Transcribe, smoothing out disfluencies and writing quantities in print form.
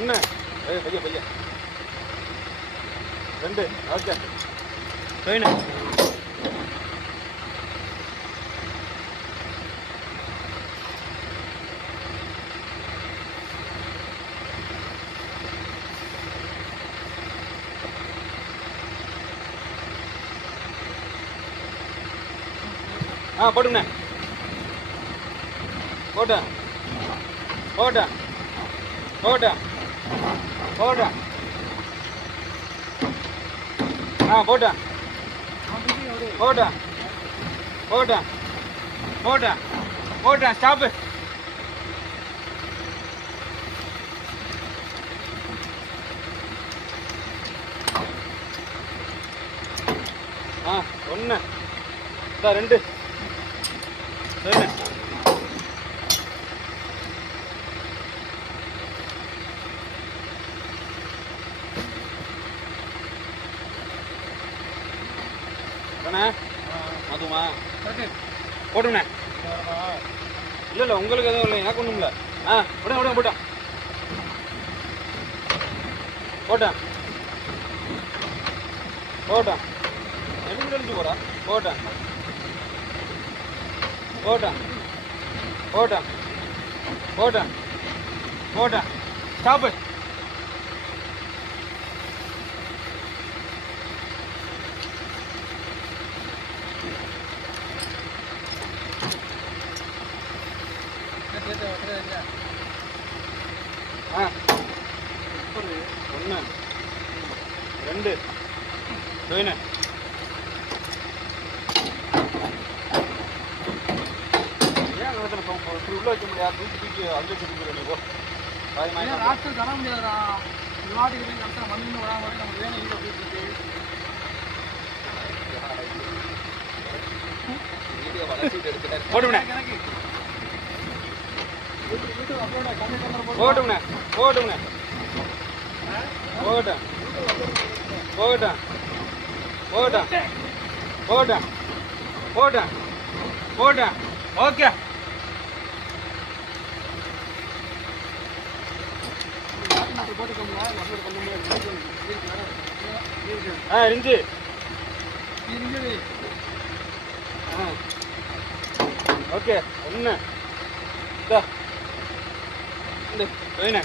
ஒன்று பையன் பையன் 2 ஓகே போயினு போட்டுங்கண்ணே போட்டேன் போட்டேன் போட்டேன் போட்டேன் போட்டேன் போட்டேன் போட்டேன் போட்டேன் போட்டேன் ஸ்டாப்பு ஒன்று 2 சரி அதுமா போட்டுண்ணே இல்லை உங்களுக்கு எதுவும் இல்லை எனக்கு ஒன்றும் இல்லை விட போட்டேன் போட்டேன் போட்டேன் எப்படி கழிச்சு போடா போட்டேன் போட்டேன் போட்டேன் போட்டேன் போட்டேன் ஸ்டாப்பு ஒன்று 2 போயினே உள்ள வைக்க முடியாது தூக்கி அதுல சொல்லி நீ போ ராட்சல் தர முடியாதுடா நாட்டுக்கு கரெக்டாக மண்ணு விடாம நமக்கு வேணும் ஈடு போட்டுண்ணே போட்டுண்ணே போட்டுண்ணே போட்டேன் போட்டேன் போட்டேன் போட்டேன் போட்டேன் போட்டேன் ஓகே இருந்துச்சு ஓகே ஒன்று போயினே